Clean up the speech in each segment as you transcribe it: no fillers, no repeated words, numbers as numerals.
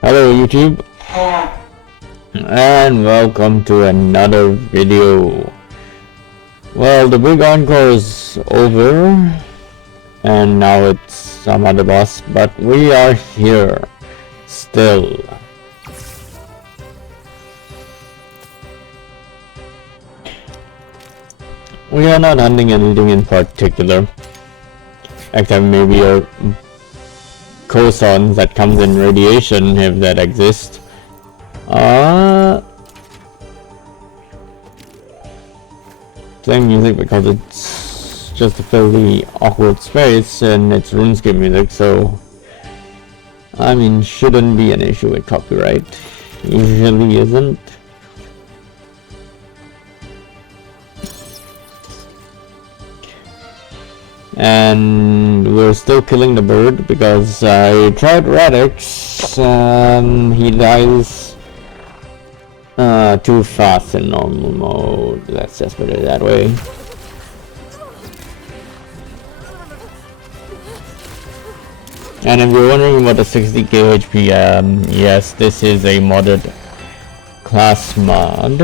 Hello YouTube, and welcome to another video. Well, the big encore is over, and now it's some other boss, but we are here still. We are not hunting anything in particular, except maybe a cosons that comes in radiation, if that exists. Playing music because it's just to fill the awkward space and it's RuneScape music, so I mean, shouldn't be an issue with copyright. Usually isn't. And we're still killing the bird because I tried Radix. He dies too fast in normal mode. Let's just put it that way. And if you're wondering about the 60k HP, yes, this is a modded class mod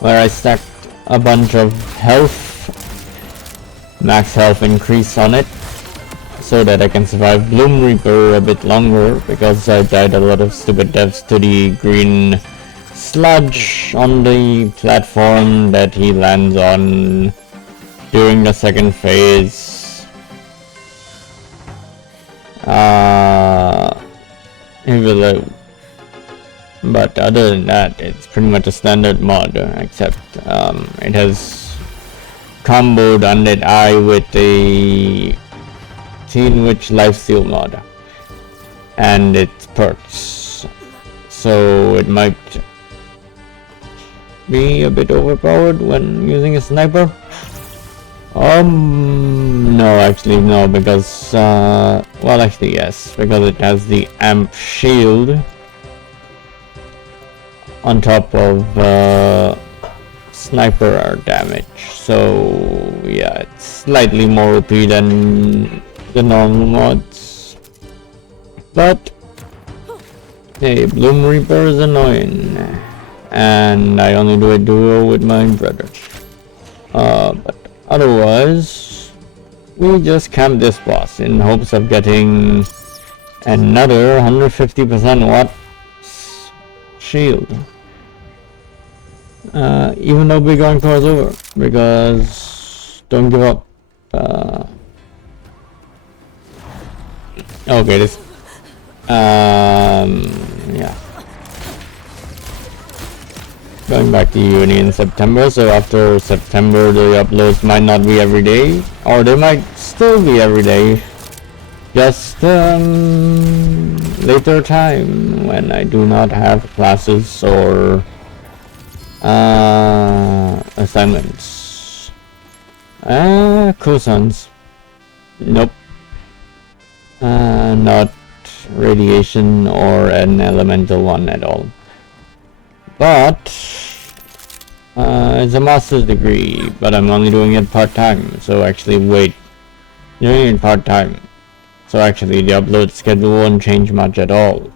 where I stacked a bunch of health, max health increase on it, so that I can survive Bloom Reaper a bit longer, because I died a lot of stupid deaths to the green sludge on the platform that he lands on during the second phase. But other than that, it's pretty much a standard mod, except it has comboed Undead Eye with the Teen Witch Lifesteal mod and its perks, so it might be a bit overpowered when using a sniper. No, actually no, because well, actually yes, because it has the amp shield on top of sniper damage, so yeah, it's slightly more OP than the normal mods. But hey, Bloom Reaper is annoying, and I only do a duo with my brother. But otherwise, we just camp this boss in hopes of getting another 150% watt shield. Even though big encore is over, because don't give up. Okay, this yeah, going back to uni in September, so after September the uploads might not be every day, or they might still be every day, just later time when I do not have classes or assignments. Cosons. Nope. Not radiation or an elemental one at all. But it's a master's degree, but I'm only doing it part-time, so actually doing it part-time, so actually the upload schedule won't change much at all.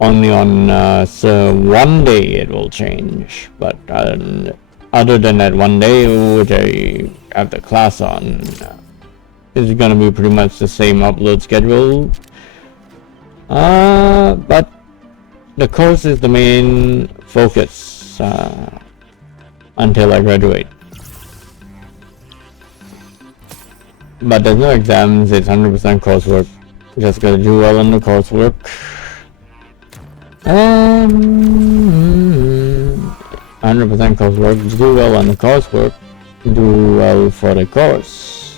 Only on so one day it will change, but other than that one day which I have the class on, it's gonna be pretty much the same upload schedule. But the course is the main focus until I graduate. But there's no exams, it's 100% coursework. Just gotta do well on the coursework. 100% coursework, do well on the coursework, do well for the course.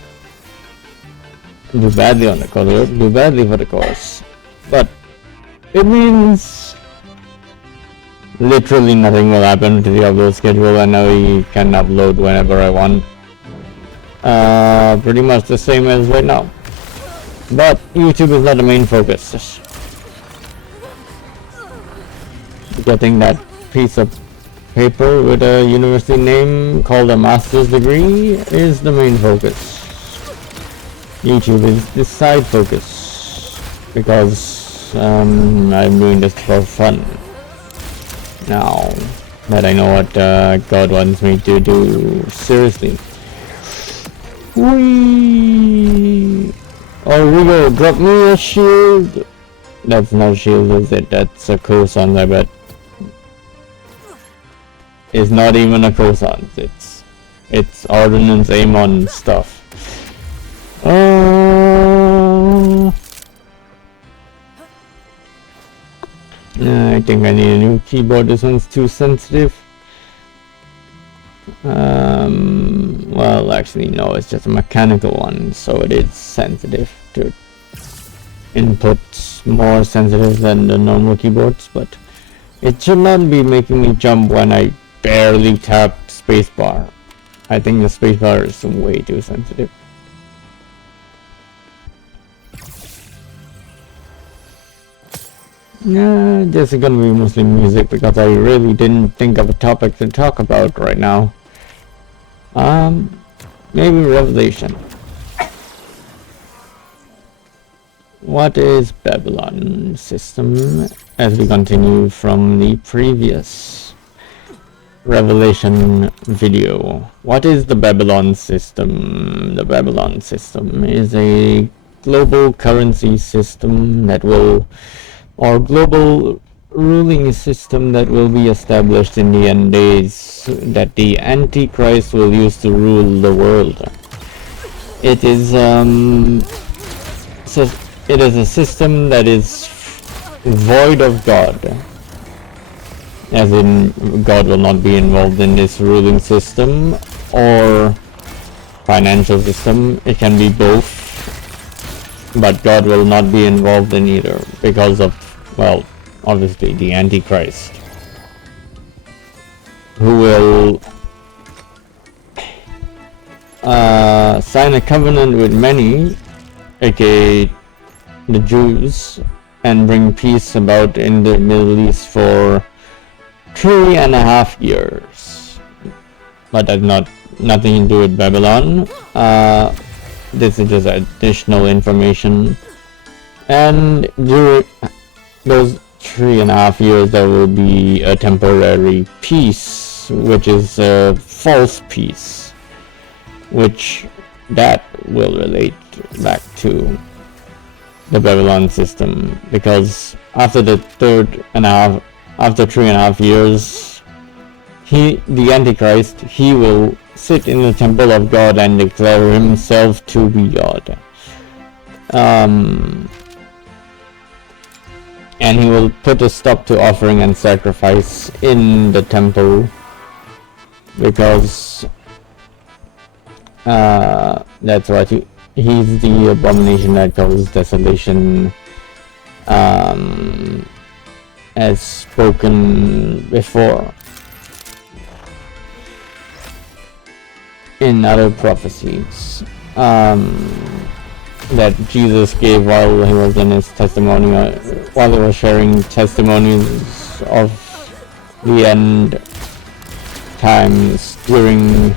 Do badly on the coursework, do badly for the course. But it means literally nothing will happen to the upload schedule, and now we can upload whenever I want. Pretty much the same as right now. But YouTube is not the main focus. Getting that piece of paper with a university name called a master's degree is the main focus. YouTube is the side focus, because I'm doing this for fun. Now that I know what God wants me to do seriously. Whee! Oh, Rigo, drop me a shield! That's not shield, is it? That's a cosan, I bet. It's not even a cosan. It's ordnance Amon stuff. I think I need a new keyboard. This one's too sensitive. Well, actually, no, it's just a mechanical one, so it is sensitive to inputs, more sensitive than the normal keyboards, but it should not be making me jump when I barely tap spacebar. I think the spacebar is way too sensitive. Yeah, this is gonna be mostly music because I really didn't think of a topic to talk about right now. Maybe Revelation. What is Babylon system as we continue from the previous Revelation video? What is the Babylon system? The Babylon system is a global currency system that will, or global ruling system that will be established in the end days, that the Antichrist will use to rule the world. It is it is a system that is void of God, as in God will not be involved in this ruling system or financial system. It can be both, but God will not be involved in either because of, well, obviously the Antichrist, who will sign a covenant with many, aka the Jews, and bring peace about in the Middle East for 3.5 years. But that's nothing to do with Babylon. This is just additional information. And during those 3.5 years, there will be a temporary peace, which is a false peace, which that will relate back to the Babylon system, because after the 3.5 years, the Antichrist, he will sit in the temple of God and declare himself to be God. And he will put a stop to offering and sacrifice in the temple, because that's what he's the abomination that causes desolation, as spoken before in other prophecies that Jesus gave while he was in his testimony, while he was sharing testimonies of the end times during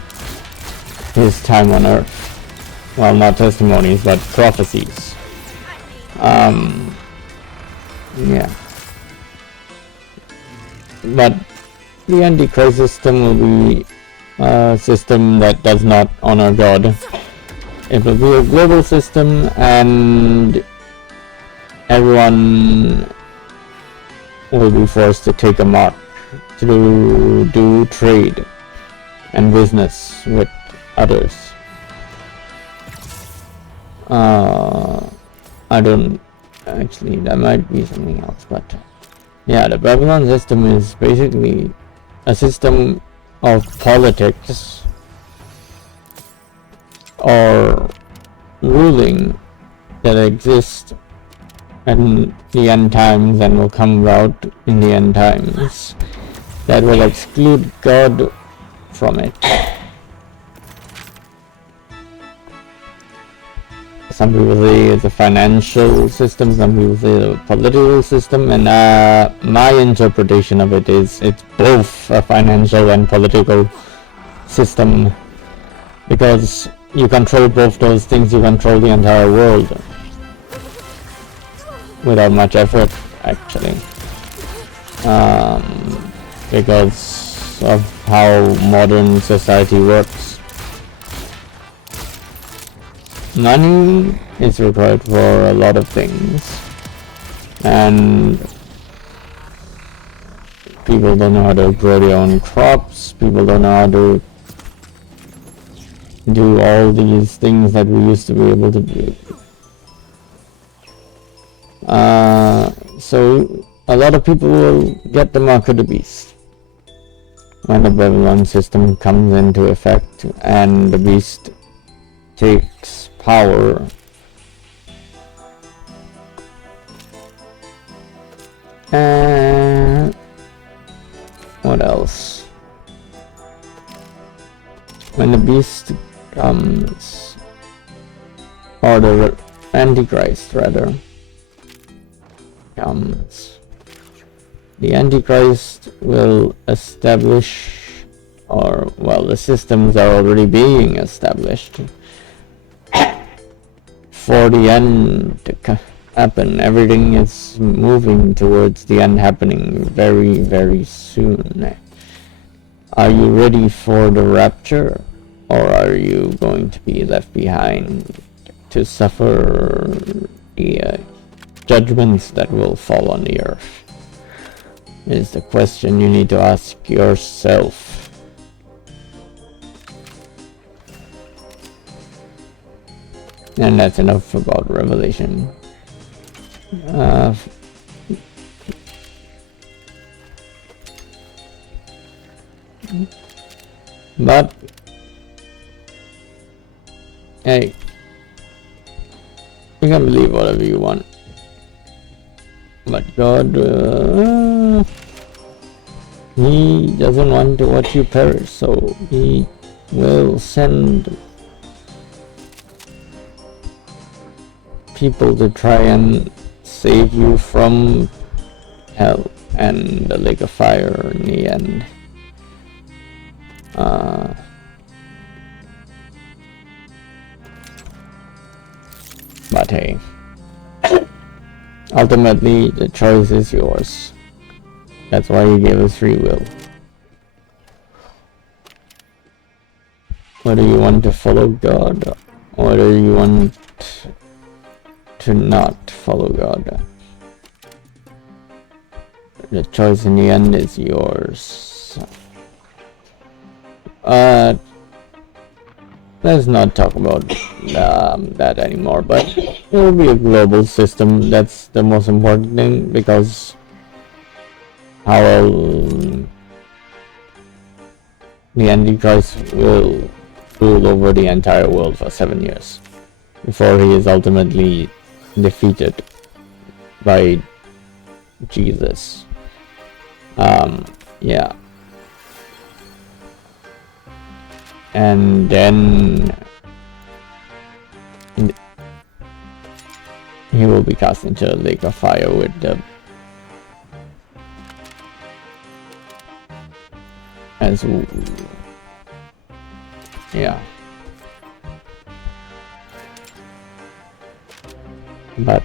his time on earth. Well, not testimonies, but prophecies. Yeah. But the Antichrist system will be a system that does not honor God. It will be a global system, and everyone will be forced to take a mark to do trade and business with others. I don't actually, that might be something else, but yeah, the Babylon system is basically a system of politics or ruling that exists in the end times and will come about in the end times that will exclude God from it. Some people say it's a financial system, some people say a political system, and my interpretation of it is it's both a financial and political system, because you control both those things, you control the entire world. without much effort, actually, because of how modern society works. Money is required for a lot of things, and people don't know how to grow their own crops, people don't know how to do all these things that we used to be able to do. So a lot of people will get the mark of the beast when the Babylon system comes into effect and the beast takes power. And what else? When the beast comes, or the Antichrist rather comes, the Antichrist will establish, or well, the systems are already being established for the end to happen. Everything is moving towards the end happening very, very soon. Are you ready for the rapture, or are you going to be left behind to suffer the judgments that will fall on the earth? Is the question you need to ask yourself. And that's enough about Revelation. But hey, you can believe whatever you want, but God, He doesn't want to watch you perish, so He will send people to try and save you from hell and the lake of fire in the end. But hey, ultimately the choice is yours. That's why He gave us free will. Whether you want to follow God, or whether you want to not follow God, the choice in the end is yours. Let's not talk about that anymore, but it will be a global system. That's the most important thing, because how the Antichrist will rule over the entire world for 7 years before he is ultimately defeated by Jesus. Yeah. And then he will be cast into a lake of fire with the yeah. But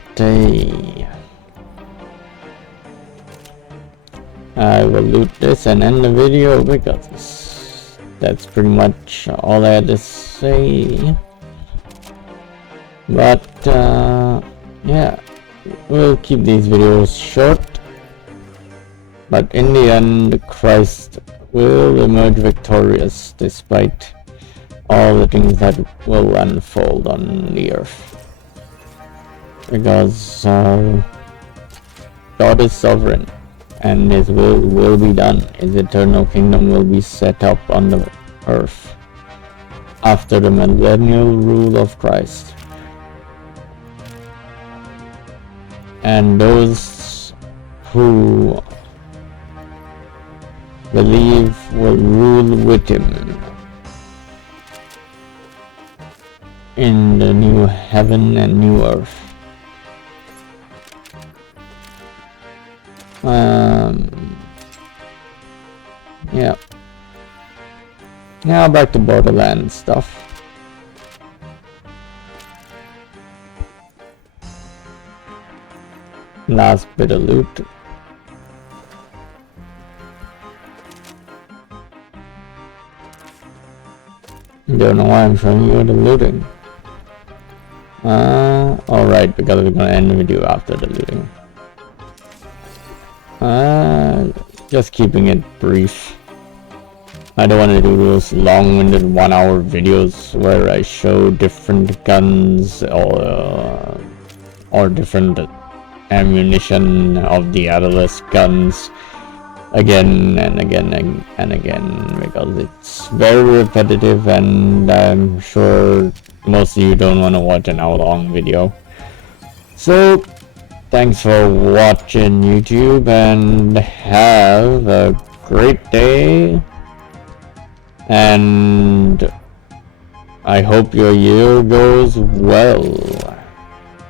I will loot this and end the video, because that's pretty much all I had to say. But yeah, we'll keep these videos short, but in the end Christ will emerge victorious despite all the things that will unfold on the earth, because God is sovereign and His will be done. His eternal kingdom will be set up on the earth after the millennial rule of Christ. And those who believe will rule with Him in the new heaven and new earth. Yeah. Now back to Borderlands stuff. Last bit of loot. Don't know why I'm showing you the looting. Alright, because we're gonna end the video after the looting. Just keeping it brief. I don't want to do those long-winded 1-hour videos where I show different guns or different ammunition of the otherless guns again and again and again, because it's very repetitive, and I'm sure most of you don't want to watch an hour-long video. So thanks for watching, YouTube, and have a great day, and I hope your year goes well,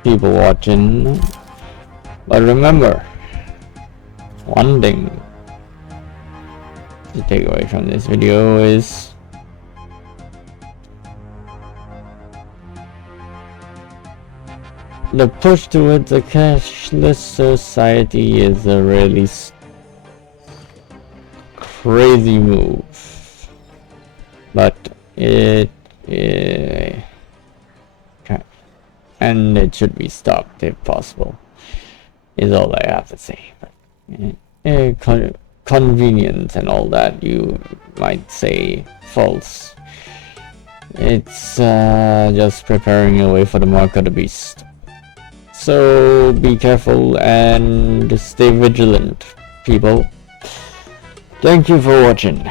people watching. But remember, one thing to take away from this video is the push towards a cashless society is a really crazy move, but and it should be stopped if possible, is all I have to say. But, convenience and all that, you might say false. It's just preparing your way for the mark of the beast. So be careful and stay vigilant, people. Thank you for watching.